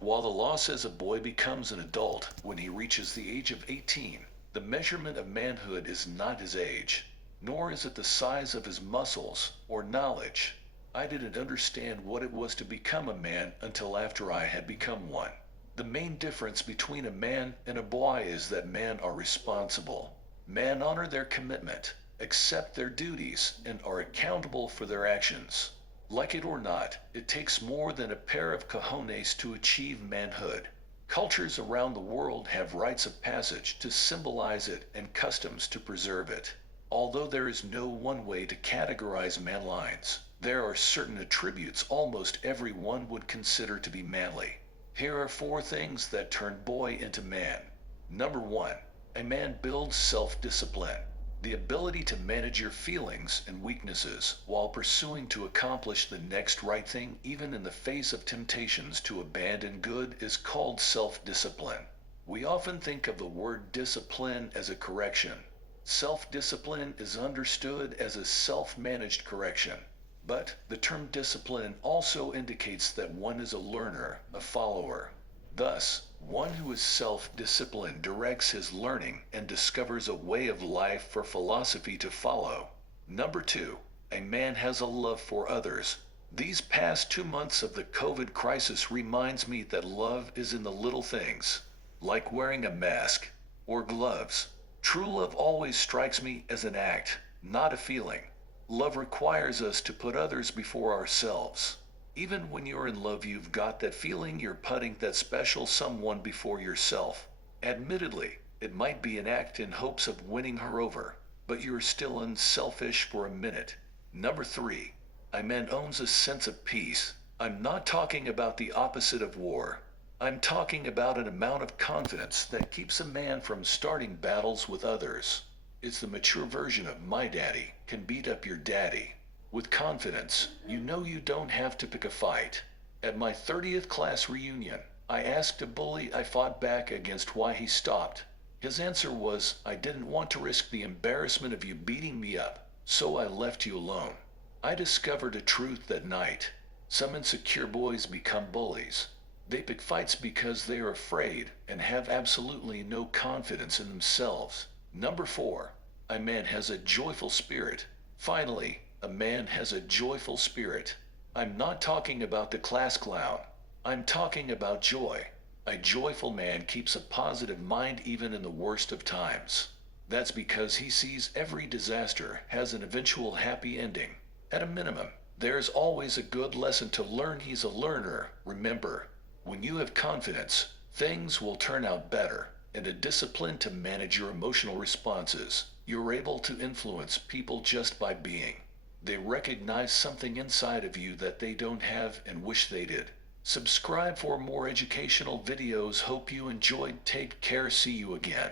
While the law says a boy becomes an adult when he reaches the age of 18, the measurement of manhood is not his age, nor is it the size of his muscles or knowledge. I didn't understand what it was to become a man until after I had become one. The main difference between a man and a boy is that men are responsible. Men honor their commitment, accept their duties, and are accountable for their actions. Like it or not, it takes more than a pair of cojones to achieve manhood. Cultures around the world have rites of passage to symbolize it and customs to preserve it. Although there is no one way to categorize manlines, there are certain attributes almost everyone would consider to be manly. Here are 4 things that turn boy into man. Number 1. A man builds self-discipline. The ability to manage your feelings and weaknesses while pursuing to accomplish the next right thing even in the face of temptations to abandon good is called self-discipline. We often think of the word discipline as a correction. Self-discipline is understood as a self-managed correction. But the term discipline also indicates that one is a learner, a follower. Thus, one who is self-disciplined directs his learning and discovers a way of life for philosophy to follow. Number 2. A man has a love for others. These past 2 months of the COVID crisis reminds me that love is in the little things, like wearing a mask or gloves. True love always strikes me as an act, not a feeling. Love requires us to put others before ourselves. Even when you're in love, you've got that feeling you're putting that special someone before yourself. Admittedly, it might be an act in hopes of winning her over, but you're still unselfish for a minute. Number 3. A man owns a sense of peace. I'm not talking about the opposite of war. I'm talking about an amount of confidence that keeps a man from starting battles with others. It's the mature version of my daddy can beat up your daddy. With confidence, you know you don't have to pick a fight. At my 30th class reunion, I asked a bully I fought back against why he stopped. His answer was, I didn't want to risk the embarrassment of you beating me up, so I left you alone. I discovered a truth that night. Some insecure boys become bullies. They pick fights because they are afraid and have absolutely no confidence in themselves. Number 4. A man has a joyful spirit. Finally, a man has a joyful spirit. I'm not talking about the class clown. I'm talking about joy. A joyful man keeps a positive mind even in the worst of times. That's because he sees every disaster has an eventual happy ending. At a minimum, there's always a good lesson to learn. He's a learner. Remember, when you have confidence, things will turn out better, and a discipline to manage your emotional responses. You're able to influence people just by being. They recognize something inside of you that they don't have and wish they did. Subscribe for more educational videos. Hope you enjoyed. Take care. See you again.